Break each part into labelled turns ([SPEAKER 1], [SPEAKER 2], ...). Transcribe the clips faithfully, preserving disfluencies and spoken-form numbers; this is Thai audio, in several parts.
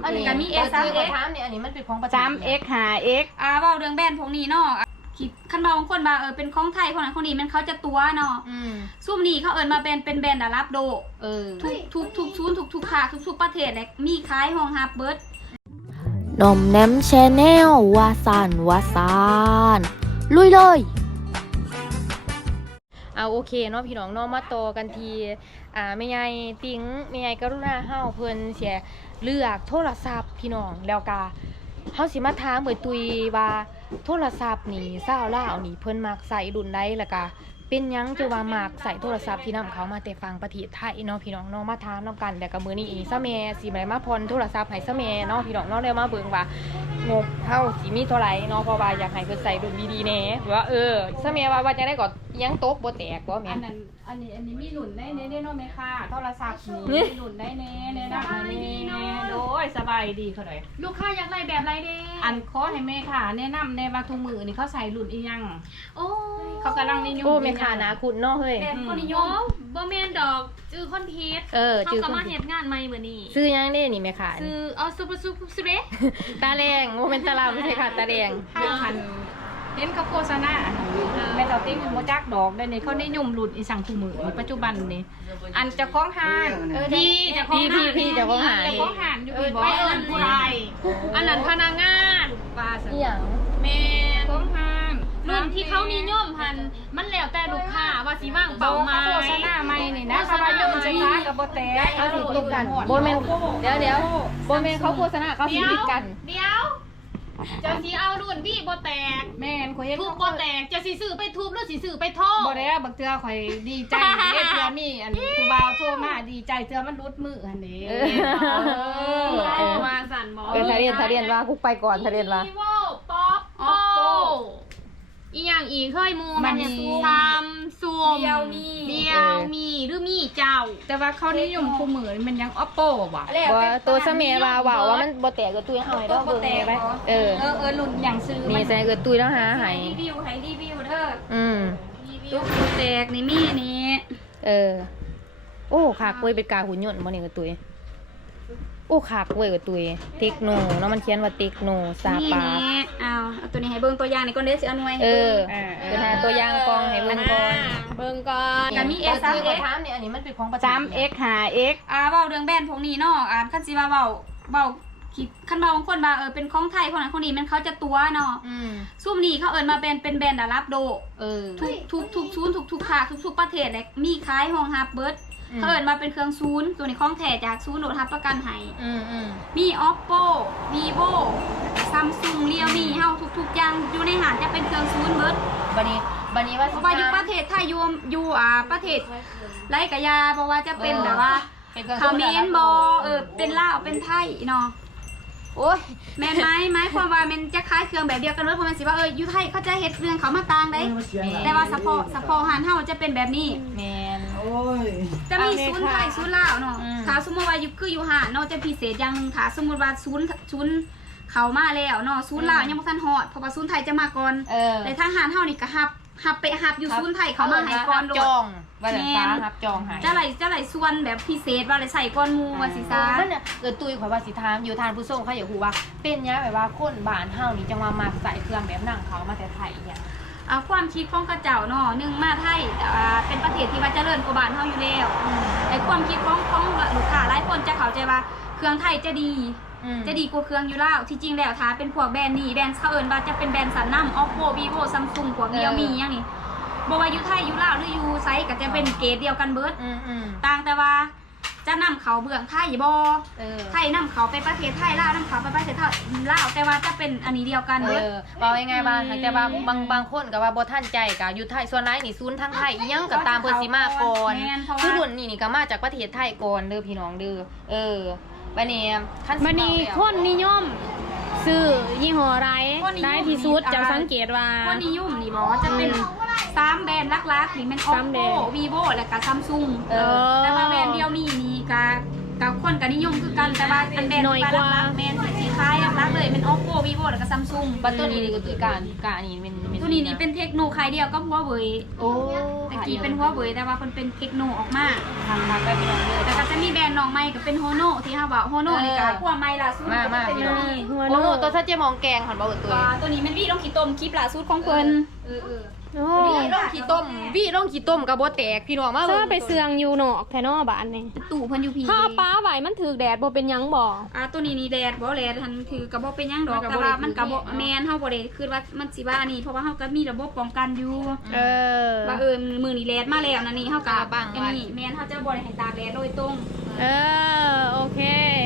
[SPEAKER 1] อันนี้มี เอส สาม เอ็กซ์ ถามนี่อันนี้มันเป็นของประเทศ
[SPEAKER 2] สาม เอ็กซ์ ห้า เอ็กซ์
[SPEAKER 3] อ่าเว้าเรื่องแบรนด์พวกนี้เนาะคิดคันบางคนว่าเออเป็นของไทยคนนั้นคนนี้มันเขาจะตัวเนาะซุ่มนี้เขาเอิ้นมาเป็นเป็นแบรนด์อารับโดเออทุกทุกทุกศูนย์ทุกทุกภาคทุกทุกประเทศเลยมีขายห้องฮับเบิร์ด
[SPEAKER 4] นมแนมแชนแนลวาซานวาซานลุยเลยเอาโอเคเนาะพี่น้องเนาะมาต่อกันทีอ่าแม่ใหญ่ติ๋งแม่ใหญ่กรุณาเฮาเพิ่นเสียเลือกโทรศัพท์พี่น้องแล้วก็เฮาสิมาถามเบิดตุยว่าโทรศัพท์นี่สาวลาวนี่เพิ่นมักใส่รุ่นใดแล้วก็เป็นหยังจะว่ามักใส่โทรศัพท์ที่นำเขามาแต่ฟังประเทศไทยเนาะพี่น้องเนาะมาถามนำกันแล้วก็มื้อนี้อีซะแม่สิได้มาผ่อนโทรศัพท์ให้ซะแม่เนาะพี่น้องเนาะได้มาเบิ่งว่างบเฮาสิมีเท่าไหร่เนาะเพราะว่าอยากให้เพิ่นใส่รุ่นดีๆแน่ว่าเออซะแม่ว่าว่าจังได๋ก็ยังตกบ่แตกบ่แม่
[SPEAKER 3] อันนั้นอันนี้อันนี้มีหลุนได้เน่ได้เนาะแม่ค่ะโทรศัพท์นี่มีหลุนได้เน่เน่ได้เน่โดยสบายดีเขาเลยลูกค้าอยากได้แบบไรเด้อันขอให้แม่ค่ะแนะนำในบางทุกมือนี่เขาใส่หลุนอีหยังโอ้เขากำลังนิยม
[SPEAKER 4] โอ้แม่ค้านะคุณเนาะเฮ้ย
[SPEAKER 3] แบบคนนิยมบ่แม่นดอกจื้อคอนเทสต์
[SPEAKER 4] เออ
[SPEAKER 3] เขา
[SPEAKER 4] จื้อ
[SPEAKER 3] ก็มาเฮ็ดงานใหม่มื้อนี้
[SPEAKER 4] ซื้อยังเด้นี่แม่ค้า
[SPEAKER 3] ซื้อเอาซุปซุปซุเร
[SPEAKER 4] ตาแดงโมเป็นตาลาไม่ใช่ค่ะตาแดง
[SPEAKER 3] เรื่องหันเห็นเขาโฆษณาแม่เต่าติ้งโมจักดอกได้นี่เขานิยมหลุดอีสังคู่มือในปัจจุบันนี่อันจะคล้องหานพี่จะคล้องหาน
[SPEAKER 4] พี่จะคล้องหาน
[SPEAKER 3] จะคล้องหานอยู่พี่บอกไม่เอิญผู้ใดอันนั้นพนักงานปลาสั
[SPEAKER 4] อีหยัง
[SPEAKER 3] แม่คล้องหานรุ่นที่เขานิยมหันมันแล้วแต่ลูกค้าว่าสิว่างเป่าไม้โฆษณาใหม่นี่นะเขาว่าโยนไฟฟ้ากับโบแตก
[SPEAKER 4] เขาติดติดกันโบเมนเดี๋ยวเดี๋ยวโบเมนเขาโฆษณาเขาติดติดกัน
[SPEAKER 3] เดี๋ยวจะสีเอารุ่นพี่โบแตกแม่นข่อยเห็นทุบโบแตกจะสีสื่อไปทุบหรือสีสื่อไปโทษ
[SPEAKER 1] บ่ได้บักเทื่อข่อยดีใจเด้เทื่อมีอันผู้บ่าวโทรมาดีใจเทื่อมันรุดมืออันนี้เออ
[SPEAKER 3] มาสั่นหมอ
[SPEAKER 4] เออทะเรียนทะเรียนว่าคุกไปก่อนทะเรียนว่า
[SPEAKER 3] วีโวป๊อปโออีอย่างอีเคยมูมันเนี่ยซัมซุงเดียวมีเดียวมีหรือมีเจ้า
[SPEAKER 1] แต่ว่าเขานิยมคู่มือมันยัง Oppo ว่ะ
[SPEAKER 4] ว่าตัวสมัยว่าว่าว่ามันโบแตกกับตุ้ยเอาให้ดอกเบิ่งไปเออ
[SPEAKER 1] เออเออรุ่นอย่างซื้อ
[SPEAKER 4] นี่ใส่กับตุ้ยแล้วหาให้
[SPEAKER 3] รีวิวให้รีวิวเด้อ
[SPEAKER 4] อืม
[SPEAKER 3] ตุ๊กแตกนี่มีนี่
[SPEAKER 4] เออโอ้ขากล้วยเป็นกาหุ่นยนต์บ่นี่กับตุ้ยโอ้ขากล้วยกับตุ้ยเทคโนเนาะมันเขียนว่าเทคโนซา
[SPEAKER 3] นี่
[SPEAKER 4] ปา
[SPEAKER 3] นี่เอาเอาตัวนี้ให้เบิ่งตัวอย่างนี่ก่อนเด้อสิเอาหน่วย
[SPEAKER 4] เออเป็นหาตัวอย่างกองให้เบิ่งก่อน
[SPEAKER 3] เบิ่งก่อนก็มี เอส สาม เอ็กซ์
[SPEAKER 1] ถามนี่อันนี้มันเป็นของประเทศ
[SPEAKER 2] สาม เอ็กซ์ ห้า เอ็กซ์
[SPEAKER 3] อ่าเว้าเรื่องแบรนด์พวกนี้เนาะอ่าคันสิว่าเว้าเว้าคิดคันบางคนว่าเออเป็นของไทยคนนั้นคนนี้มันเขาจะตัวเนาะซุ่มนี้เขาเอิ้นมาเป็นเป็นแบรนด์อารับโดเออทุกทุกทุกศูนย์ทุกทุกภาคทุกทุกประเทศเลยมีขายห้องฮับเบิร์ดเขาเอิ้นมาเป็นเครื่องศูนย์ตัวนี้ของแท้จากศูนย์โดดรับประกันให้มี Oppo Vivo Samsung Realme เฮาทุกๆอย่างอยู่ในหาดจะเป็นเครื่องศูนย์เบิร์ด
[SPEAKER 1] บัดนี้บัดนี้ว่า
[SPEAKER 3] เพราะว่าอยู่ประเทศไทยอยู่อยู่อ่าประเทศไรกะยาเพราะว่าจะเป็นแบบว่าเขมรบอเออเป็นลาวเป็นไทยเนาะ
[SPEAKER 4] โอ้ย
[SPEAKER 3] แม่นไหมไม้ความว่ามันจะคล้ายเครื่องแบบเดียวกันเลยเพราะมันสิว่าเอออยู่ไทยเขาจะเฮ็ดเรื่องเขามาต่างได้แต่ว่าสะโพกสะโพกหันเฮาจะเป็นแบบนี้
[SPEAKER 4] แมน
[SPEAKER 3] จะมีศูนย์ไทยศูนย์ลาวเนาะถ้าสมมติว่าอยู่คืออยู่หาดเนาะจะพิเศษอย่างหนึงถ้าสมมติว่าศูนย์ศูนย์เขามาแล้วเนาะศูนย์ลาวยังบ่ทันฮอดเพราะว่าศูนย์ไทยจะมาก่อน
[SPEAKER 4] เออ
[SPEAKER 3] แต่ทางหารเฮานี่ก็ฮับฮับไปฮับอยู่ศูนย์ไทยเขามาให้ก่อนโด
[SPEAKER 4] จ
[SPEAKER 3] ด
[SPEAKER 4] องว่าแต่ฟ้ารับจองให้
[SPEAKER 3] จะไหลจะไหลส่วนแบบพิเศษว่าเลยใส่ก้อนหมูว่าสิซา
[SPEAKER 4] นั่นน่ะเกิดตุยข่อยว่าสิถามอยู่ทานผู้ส่งเขาอยากฮู้ว่าเป็นหยังแบบว่าคนบ้านเฮานี่จังว่ามักใส่เครื่องแบบนั่งเขามาแต่ไทยเนี่ย
[SPEAKER 3] เอาความคิดของกระเจ้าเนาะหนึ่งมาไทยอ่าเป็นประเทศที่ว่าเจริญกว่าบ้านเฮาอยู่แล้วไอ้ความคิดของของลูกค้าหลายคนจะเข้าใจว่าเครื่องไทยจะดีจะดีกว่าเครื่องอยู่แล้วที่จริงแล้วถ้าเป็นพวกแบรนด์นี้แบรนด์เขาเอิ้นว่าจะเป็นแบรนด์สันนำ Oppo Vivo Samsung พวกเดียวมีอย่างนี้บ่ว่าอยู่ไทยอยู่ลาวหรืออยู่ไซก็จะเป็นเกรดเดียวกันเบิดต่างแต่ว่าจะนำเขาเบื้องไทยบ่ไทยนำเขาไปประเทศไทยลาวนำเขาไปประเทศลาวแต่ว่าจะเป็นอันนี้เดียวกัน
[SPEAKER 4] เอ
[SPEAKER 3] เบิด
[SPEAKER 4] อบอกยังไงบ้างแต่ว่าบางบางคนก็ว่าบ่ทันใจก็อยู่ไทยส่วนหลายนี่ศูนย์ทางไทยอีหยังก็ตามเพิ่นสิมาก่อนคือรุ่นนี้นี่ก็มาจากประเทศไทยก่อนเด้อพี่น้องเด้อเออบัดนี้คันสิ
[SPEAKER 2] บัดนี้คนนิยมซื้อยี่ห้อไรได้ที่สุดจะสังเกตว่า
[SPEAKER 3] คนนิยมนี่บอกว่าจะเป็นสามแบรนด์ลักๆนี่เป็น
[SPEAKER 2] สามแบร
[SPEAKER 3] Oppo
[SPEAKER 2] นด์
[SPEAKER 3] Vivo และก็ Samsung
[SPEAKER 4] เออ
[SPEAKER 3] แต่ว่าแบรนด์เดียวมีนี่ก็กับคนก็นิยมคือกันแต่ว่าอันแบรนด์
[SPEAKER 2] น้อยกว่า
[SPEAKER 3] ลักๆแบรนด์ที่ขายหลักๆเลยเป็น Oppo Vivo แล้วก็ Samsung
[SPEAKER 4] บัตรตัวนี้นี่ก็ตัวการการนี่เป็น
[SPEAKER 3] ตัวนี้นี่เป็นเทคโนขายเดียวก็หัวเว่ย
[SPEAKER 4] โอ้
[SPEAKER 3] ตะกี้เป็นหัวเว่ยแต่ว่าเพิ่นเป็นเทคโนออกมา
[SPEAKER 4] ทางทางไปพี่น้องเลย
[SPEAKER 3] แล้วก็จะมีแบรนด์น้องใหม่ก็เป็นโฮโนที่เฮาว่าโฮโนนี่ก็พวกใหม่ล่าสุด
[SPEAKER 4] มามา
[SPEAKER 3] เป็น
[SPEAKER 4] พี่
[SPEAKER 3] ตั
[SPEAKER 4] น้
[SPEAKER 3] ว
[SPEAKER 4] อง
[SPEAKER 3] นี้
[SPEAKER 2] หัว
[SPEAKER 4] โอ้
[SPEAKER 2] โน
[SPEAKER 4] โหตัวซัดเจมองแกงหันบ่เอิ้นตัว
[SPEAKER 3] อ่าตัวนี้มันวี่ลงขี้ต้มคลิปล่าสุดของเพิ่น
[SPEAKER 4] เออเออ
[SPEAKER 2] โอ้
[SPEAKER 4] วี่ลงขี้ต้มวี่ลงขี้ต้มกับบ่แตกพี่น้องมา
[SPEAKER 2] เสื้อไปเสืองอยู่นอกแทนอบ้านนี่
[SPEAKER 3] ตู่เพิ่นอยู่พี
[SPEAKER 2] ถ้าเอาป้าไหวมันถือแดดบ่เป็นหยังบ่
[SPEAKER 3] อ่าตัวนี้นี่แดดบ่แลดทันคือก็บ่เป็นหยังดอกแต่ว่ามันก็บ่แม่นเฮาบ่ได้คือว่ามันสิว่านี่เพราะว่าเฮาก็มีระบบป้องกันอยู่
[SPEAKER 2] เออ
[SPEAKER 3] ว่าเออมือนี่แลดมาแล้วนะนี่เฮาก็อันนี้แม่นเฮาจะบ่ได้ให้ตากแดดโดยตรง
[SPEAKER 2] เออโอเค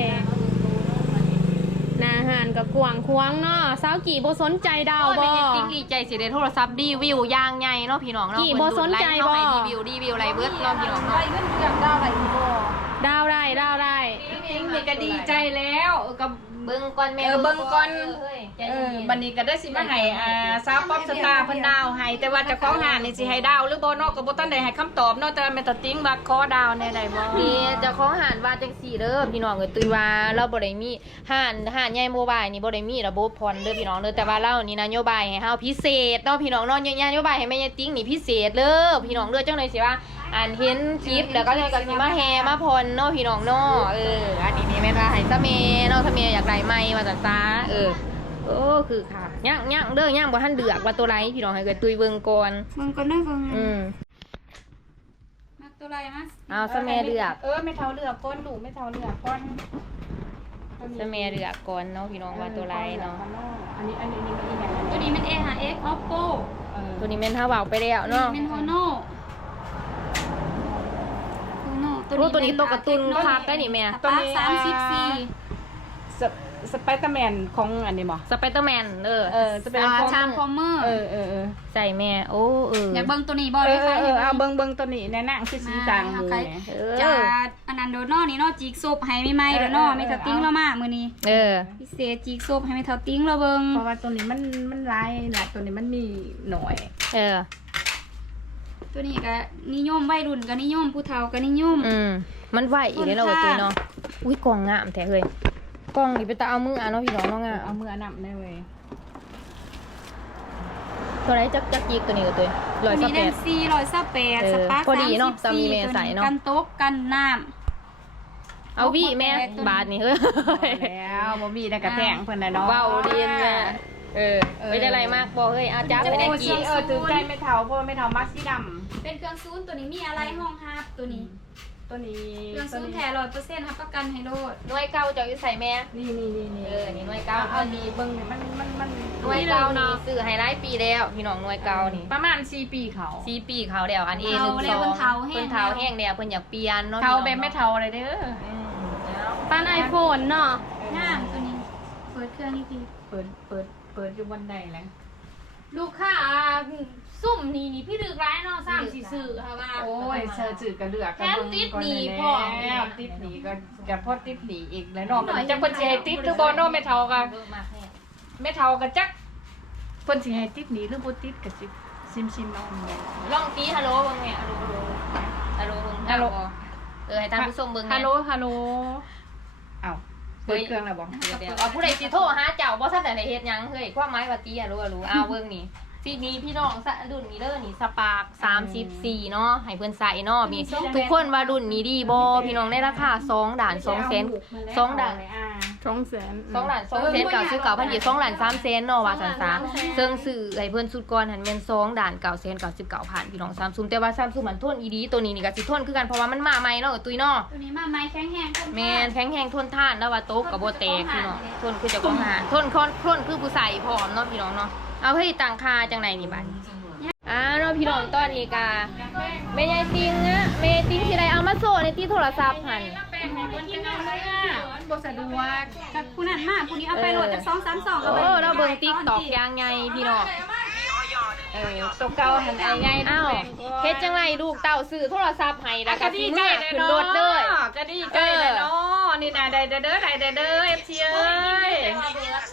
[SPEAKER 2] หนาหานกับกวางควางเนาะสาวกี่บ่สนใจดาว
[SPEAKER 4] โอ้ย
[SPEAKER 2] บ่
[SPEAKER 4] เป็นยังติ๊งดีใจสิได้โทรศัพท์รีวิวอย่างใหญ่เนาะพี่น้องเนาะ
[SPEAKER 2] กี่บ่สนใจบ่
[SPEAKER 4] เพิ่นดูไลฟ์เฮาให้รีวิวรีวิวอะไรเบิดเนาะพี่น้อง
[SPEAKER 3] ไว้
[SPEAKER 4] เนาะ
[SPEAKER 3] เงินเดือนดาวไว้บ่
[SPEAKER 2] ดาวได้ดาวได้
[SPEAKER 1] จริงๆนี่ก็ดีใจแล้วก็
[SPEAKER 4] เบิ่งก่อนแม่
[SPEAKER 1] เออเบิ่งก่อน
[SPEAKER 4] เฮ้ยใจ
[SPEAKER 1] เอ
[SPEAKER 4] เย็
[SPEAKER 1] อน ๆบัดนี้ก็ได้สิมาให้อ่าสาวป๊อปสตาร์เพิ่นดาวให้แต่ว่าเจ้าของหานนี่สิให้ดาวหรือบ่เนาะก็บ่ทันได้ให้คำตอบเนาะแต่แม่ตาติ้งว่าขอดาวแน่ได้บ่
[SPEAKER 4] นี่เจ้าของห้านว่าจังซี่เด้อพี่น้องเอ้ยตุยว่าเราบ่ได้มีห้านห้านใหญ่โมบายนี่บ่ได้มีระบบผ่อนเด้อพี่น้องเด้อแต่ว่าเรานี่นโยบายให้เฮาพิเศษเนาะพี่น้องเนาะนโยบายให้แม่ยายติ้งนี่พิเศษเด้อพี่น้องเด้อจังได๋สิว่าอ่านเห็นคลิปแล้วก็เลยก็สิมาแฮมาผ่อนเนาะพี่น้องเนาะเอออันนี้นี่แม่นว่าให้ซะแม่เนาะซะแม่อยากได้ใหม่ว่าซั่นซะเออโอ้คือค่ะย่างย่างเด้อย่างบ่ทันเดือกว่าตัวไรพี่น้องให้เกิดตุยเบิ่งก่อน
[SPEAKER 3] เบิ่งก่อนเด้อเบิ่ง
[SPEAKER 4] อืม
[SPEAKER 3] มักตัวไรมา
[SPEAKER 4] เอาซะแม่เลือก
[SPEAKER 1] เออไม่เท่าเลือกก้นลูกไม่เท่าเลือกก้น
[SPEAKER 4] ซะแม่เลือกก่อนเนาะพี่น้องว่าตัวไรเนาะ
[SPEAKER 1] อันนี้อันนี้นี่มันอีหยัง
[SPEAKER 3] ตัวนี้เป็น เอ ห้า เอ็กซ์ Oppo
[SPEAKER 1] เออ
[SPEAKER 4] ตัวนี้แม่นถ้าเบาไปแล้ว
[SPEAKER 3] ตัว
[SPEAKER 4] เนาะ
[SPEAKER 3] นี้เป็น Hono Hono
[SPEAKER 4] รู้ตัวนี้ตัวการ์ตูนภาพได้นี่แม่
[SPEAKER 3] ตัวนี้สามสิบสี่
[SPEAKER 1] สปสไปเดอร์แมนของอันนี้บ่
[SPEAKER 4] สไปเดอร์แมนเออ
[SPEAKER 1] เออจะเป็น
[SPEAKER 3] อ่า
[SPEAKER 1] ของ
[SPEAKER 3] ชามคอมเมอร์
[SPEAKER 1] เออเออเออ
[SPEAKER 4] ใส่แม่โอ้เออ
[SPEAKER 3] อยากเบิ่งตัวนี้บ่
[SPEAKER 1] เอ
[SPEAKER 3] ได้
[SPEAKER 1] อเอ
[SPEAKER 3] ค่ะ
[SPEAKER 1] อเออเอาเบิ่งเบิ่งตัวนี้แน่นั่งสีสีต่างหูเนี่ย
[SPEAKER 4] เออ
[SPEAKER 3] จะอันนั้นโดนเนาะนี่เนาะจีกซบให้ใหม่ๆเด้อเนาะมีเท่าติ้งเรามามื้อนี้
[SPEAKER 4] เออ
[SPEAKER 3] พิเศษจีกซบให้มีเท่าติ้งเราเบิ่ง
[SPEAKER 1] เพราะว่าตัวนี้มันมันลายหลายตัวนี้มันมีหน่อย
[SPEAKER 4] เออ
[SPEAKER 3] ตัวนี้ก็นิยมวัยรุ่นก็นิยมผู้เฒ่าก็นิยม
[SPEAKER 4] อืมมันไหวอีกเลยเราะตัวเนาะอุ้ยกล่องงามแท้เฮ้ยกล่องนี่ไปตาเอามืออ่ะเนาะพี่น้องเนาะงาม
[SPEAKER 1] เอามืออันนับได้เว้ย
[SPEAKER 4] ตัวไหนจักจักยิกตัวนี้ก็ตัวร้อย
[SPEAKER 3] ตัว
[SPEAKER 4] สั
[SPEAKER 3] นี้
[SPEAKER 4] บแป
[SPEAKER 3] แด
[SPEAKER 4] ด
[SPEAKER 3] นซี่ร้อยสิบแปด
[SPEAKER 4] เออ
[SPEAKER 3] สปาร์ค
[SPEAKER 4] พอดีเนาะ
[SPEAKER 3] สามสิบสี่
[SPEAKER 4] ตามมีเมใส่เนาะ
[SPEAKER 3] กันตกกันน้ำ
[SPEAKER 4] เอาวี่แม่บาทนี่เฮ้ย
[SPEAKER 1] แล้วบ่มีได้กระแพงเพิ่นน่ะเนาะ
[SPEAKER 4] เบาเรียนแม่เออไม่ได้อะไรมากบอกเฮ้ยอาจ้าไปได้
[SPEAKER 1] โอ้ย
[SPEAKER 4] กี่
[SPEAKER 1] เออตื่นใจไม่เท่าเพราะว่าไม่เท่ามักสีด
[SPEAKER 3] เป็นเครื่องซูนตัวนี้มีอะไรห้องฮับตัวนี้
[SPEAKER 1] ำตัวนี้
[SPEAKER 3] เครื่องซูนแท้ร้อยเปอร์เซ็นต์รับประกันให้โลด
[SPEAKER 4] หน่วยเก่าเจ้าอยู่ใส่แม่
[SPEAKER 1] นี่นี่นี่นี่
[SPEAKER 4] เออนี่หน่วย
[SPEAKER 1] เก้า
[SPEAKER 4] เก่า
[SPEAKER 1] เอาดีเบิ่งนี่มันมันมัน
[SPEAKER 4] หน่วยเก่านี่ซื้อไฮไลท์ปีแล้วพี่น้องหน่วยเก่านี่
[SPEAKER 1] ประมาณสี่ปีเขา
[SPEAKER 4] สี่ปีเขาเดียวอันเอหนึ่งสองเพิ่นเท้าแห้งเดียวเพิ่นอยากเปลี่ยนเนาะ
[SPEAKER 1] เท่าแบบไม่เท่าอะไรเด้อ
[SPEAKER 4] อืมแล้ว
[SPEAKER 2] ปานไอโฟนเนาะ
[SPEAKER 3] งามตัวนี้ เปิดเครื่องนี่ที
[SPEAKER 1] เปิดเปิดเปิดอยู่บนใดแล้ว
[SPEAKER 2] ลูกค้าซุ่มนี่นี่พี่ดึกร้ายเนาะสามสี่สื่อค่ะว่า
[SPEAKER 1] โอ้ยเชิญจืดกระเลือก
[SPEAKER 2] แถมติ๊บหนีพร้อม
[SPEAKER 1] แล้วติ๊บหนีก็กับพ่อติ๊บหนีอีกแล้วเนาะมันจักเพิ่นสิให้ติ๊บหรือบ่เนาะไม่เท่ากัน
[SPEAKER 4] เยอะมากแน่
[SPEAKER 1] ไม่เท่ากันจักเพิ่นสิให้ติ๊บหนีหรือบ่ติ๊บก็สิซิมซิมๆเอาแม่
[SPEAKER 4] ลองตีฮัลโหลเบิ่งแม่ฮัลโหลฮัลโหลฮัลโหลเบิ่งเออให้ท่านผู้ชมเบิ่งแม่
[SPEAKER 1] ฮัลโหลฮัลโหลเอ้าเปิดเครื่องแล้วบ่
[SPEAKER 4] เดี๋ยวเดี๋ยวเอาผู้ใดสิโทรหาเจ้าบ่ทันได้เฮ็ดหยังเฮ้ยความหมายว่าตีฮัลโหลฮัลโหลเอาเบิ่งนี่ที่มีพี่น้องสะรุ่นนี้เด้อนี่สปาร์คสามสิบสี่เนาะให้เพิ่นใส่เนาะมีทุกคนว่ารุ่นนี้ดีบ่พี่น้องในราคาสองด่านสองแสนสองด่าน
[SPEAKER 2] สองแสน
[SPEAKER 4] สองล้านสองเซนเก่าซื้อเก่าพันยี่สองล้านสามเซนเนาะว่าสันซาเซิงซื้อไอ้เพิ่นสุดก่อนหันแม่นสองด่านเก่าเซนเก่าสิบเก่าผ่านพี่น้องซัมซุงแต่ว่าซัมซุงมันทนอีดีตัวนี้นี่ก็สิทนคือกันเพราะว่ามันมาใหม่เนาะตุ้ยเนาะ
[SPEAKER 3] ตัวนี้มาไม้แข็งแห้ง
[SPEAKER 4] แม่นแข็งแรงทนทานแล้วว่าโต๊ะก็บ่แตกพี่น้องทนคือเจ้าของหาทนคอนทนคือผู้ใส่พร้อมเนาะพี่น้องเนาะเอาเฮ้ยต่างคาจังไหนนี่บัดอ่าเนาะพี่น้องตอนนี้กาแม่ยายติงอะแม่ยายติงสิได้เอามาโซ่ในที่โทรศัพท์หั่น
[SPEAKER 3] แป้งให้คนกินน้ำเลยอ่ะบ่สะดวกกับผู้นั้นมาผู้นี้เอาไปโหลดจากสองสามสอง
[SPEAKER 4] โอ้เราเบิ่ง TikTok อย่างไงพี่น้อง
[SPEAKER 1] เออตัวเก่าหันไอ้ไง
[SPEAKER 4] อ้าวเฮ็ดจังไรลูกเต่าซื้อโทรศัพท์ให้แล้วก็สิเมื่อขึ้นรถเด้อ
[SPEAKER 1] ก็ดีใจเลยเนาะนี่นะได้เด้อได้เด้อ เอฟ ซี เอ้ย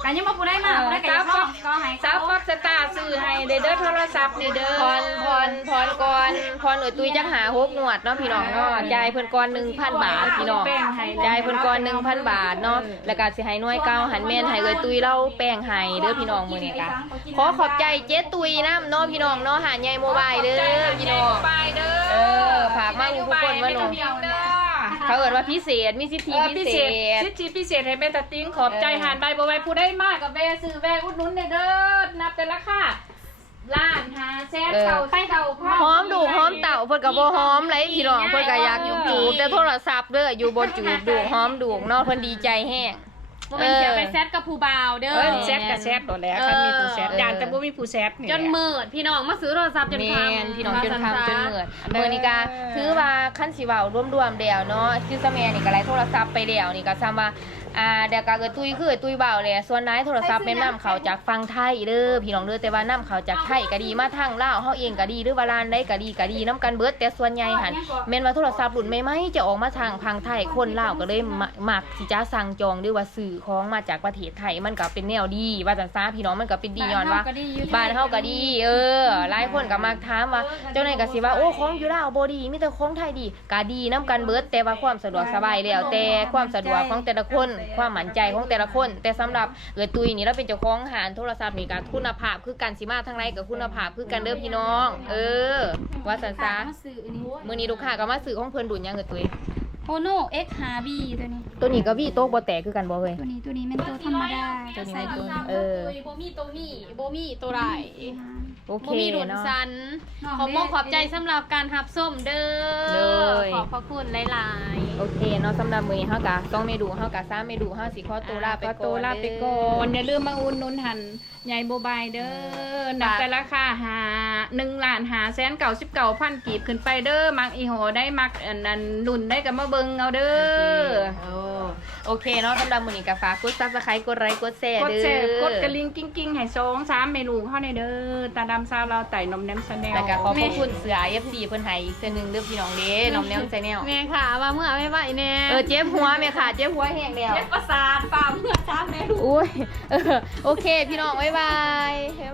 [SPEAKER 3] กันยังมาผู้ได้มาผู้ได้กันก็ก็ให้
[SPEAKER 1] สาวป๊อปสตาร์ซื้อให้เด้อเด้อโทรศัพท์นี่เด้อ
[SPEAKER 4] พรพรพรก่อนพรเอ้ยตุ้ยจักหาหกงวดเนาะพี่น้องเนาะจ่ายเพิ่นก่อนหนึ่งพันบาทพี่น้องจ่ายเพิ่นก่อนหนึ่งพันบาทเนาะแล้วก็สิให้หน่วยเก้าหันแม่นให้เอ้ยตุ้ยเล่าแป้งให้เด้อพี่น้องมื้อนี้กะขอขอบใจเจ๊ตุ้ยนํเนาะพี่น้องเนาะหาใหญ่โมบายเด้อพี่น้อง
[SPEAKER 1] ไปเด้อ
[SPEAKER 4] เออฝากมาทุกคนมาลง
[SPEAKER 1] เด้อ
[SPEAKER 4] เขาเอิ้นว่าพิเศษมีสิทธิ
[SPEAKER 1] เออ
[SPEAKER 4] พิ
[SPEAKER 1] พิ
[SPEAKER 4] เศ
[SPEAKER 1] เศ
[SPEAKER 4] ษ
[SPEAKER 1] ษสิทธิพิเศษให้แม่ตาติ้งขอบใจหานใบบัวใบผู้ได้มากกับแม่ซื้อแม่อุดหนุนเด้อนับแต่ละค่ะล้านหาแสนเก่าไปเก่าพ่
[SPEAKER 4] หอมดูหอมเต่าเพิ่นก็บ่หอมเลยพี่น้องเพิ่นก็อยากอยู่จูบแต่โทรศัพท์เด้ออยู่บ่จูบดูหอมดูเนาะเพิ่นดีใจแฮง
[SPEAKER 2] บ่เป็นเสียไปแซดกับผู้บ่าวเด้อ
[SPEAKER 1] เอ้ยแซดกับแซดตัวแล้วคันมีผู้แซดยานแต่บ่มีผู้แซดนี่
[SPEAKER 2] จนมืดพี่น้องมาซื้อโทรศัพท์จน
[SPEAKER 4] แม่
[SPEAKER 2] ค่ำ
[SPEAKER 4] นพี่น้องจนค่ำจนมืดมื้อนี้ก็ถือว่าคันสิเว้ารวมๆแล้วเนาะคือซะแม่นี่ก็ไล่โทรศัพท์ไปแล้วนี่ก็ซ้ำว่าอ่าเดี๋ยวก็เกิดตุ้ยคือตุ้ยเบาเลยส่วนนายโทรศัพท์แม่นนำเขาจากฟังไทยเด้อพี่น้องเด้อแต่ว่านำเขาจากไทยก็ดีมาทางลาวเฮาเองก็ดีหรือว่าลานใดก็ดีก็ดีนํกันเบิดแต่ส่วนใหญ่หั่นแม่นว่าโทรศัพท์รุ่นใหม่ๆจะออกมาทางพังไทยคนลาวก็เลยมักสิจ้าสั่งจองหรือว่าซื้อของมาจากประเทศไทยมันก็เป็นแนวดีว่าจังซ่าพี่น้องมันก็เป็นดีย้อนว่าบ้านเฮาก็ดีเออหลายคนก็มักถามว่าเจ้านายก็สิว่าโอ้ของอยู่ลาวบ่ดีมีแต่ของไทยดีก็ดีนํกันเบิดแต่ว่าความสะดวกสบายแล้วแต่ความสะดวกของแต่ละคนความมั่นใจของแต่ละคนแต่สำหรับเอ๋ยตุยนี่เราเป็นเจ้าของหารโทรศัพท์นี่ก็คุณภาพคือกันสิมาทางไรกับคุณภาพคือกันเด้อพี่น้อง เออว่าสันซา
[SPEAKER 3] มาซื้ออันนี้
[SPEAKER 4] มื้อนี้ลูกค้าก็มาซื้อของเพิ่นดุนยังเอ๋ยตุย
[SPEAKER 3] โอโน X ห้า บี ตัวนี้
[SPEAKER 4] ตัวนี้ก็วีโต๊ะบ่แตกคือกันบ่เอ้ย
[SPEAKER 3] ตัวนี้ตัวนี้เป็นตัวธรรมดา
[SPEAKER 4] ตัวนี้
[SPEAKER 3] ใส่
[SPEAKER 4] เป็น
[SPEAKER 3] ดี
[SPEAKER 4] ตัวเออ
[SPEAKER 2] บ่มีตัวมีบ่มีตัวไร
[SPEAKER 4] โอเค
[SPEAKER 2] บ่มีดุน
[SPEAKER 4] เนาะ
[SPEAKER 2] สันขอมอบขอบใจสำหรับการรับส้มเด้
[SPEAKER 4] เล
[SPEAKER 2] อย ขอบพระคุณหลาย
[SPEAKER 4] โอเคเนาะสำหรับมื้อนี้เฮาก็ต้องเมดูเฮาก็ซ้าเมดูเฮาสิขอตัวลาไป
[SPEAKER 1] ขอ
[SPEAKER 4] ก่อน
[SPEAKER 1] ตัวลาไปก่อนอย่าลืมมาอุดหนุนหันใหญ่โบบายเด้อนับแต่ราคาหาหนึ่งล้านหาแสนเก่าสิบเก่าพันกีบขึ้นไปเด้อมักอีโหได้มักอันนั้นนุ่นได้กับมาเบิงเอาเด้อ
[SPEAKER 4] โอ้โอเคเนาะสำหรับมื้อนี้ก็ฝากกด Subscribe กดไลค์กดแชร์
[SPEAKER 1] กด
[SPEAKER 4] เด้อ
[SPEAKER 1] แชร์กดกระลิงกิ้งกิ้งให้สองสามเมนูเข้าในเด้อตาดำซาวเราไต่นมแนมชาแนล
[SPEAKER 4] แล้วก็ขอบพระคุณเสือ เอฟ ซี เพิ่นให้อีกเทื่อหนึงเด้อพี่น้องเด้น้องแนวแชนแนล
[SPEAKER 2] ๆแม่ค่ะว่าเมื่อไม่ไหวแน่
[SPEAKER 4] เออเจ็บหัวแม่ค่ะเจ็บหัวแห้งแล้ว
[SPEAKER 3] เจ็บประสาทฝ่าเมื่อช้าแม่ดู
[SPEAKER 4] อุ้ยเออโอเคพี่น้องบ๊ายบายบ๊ายบาย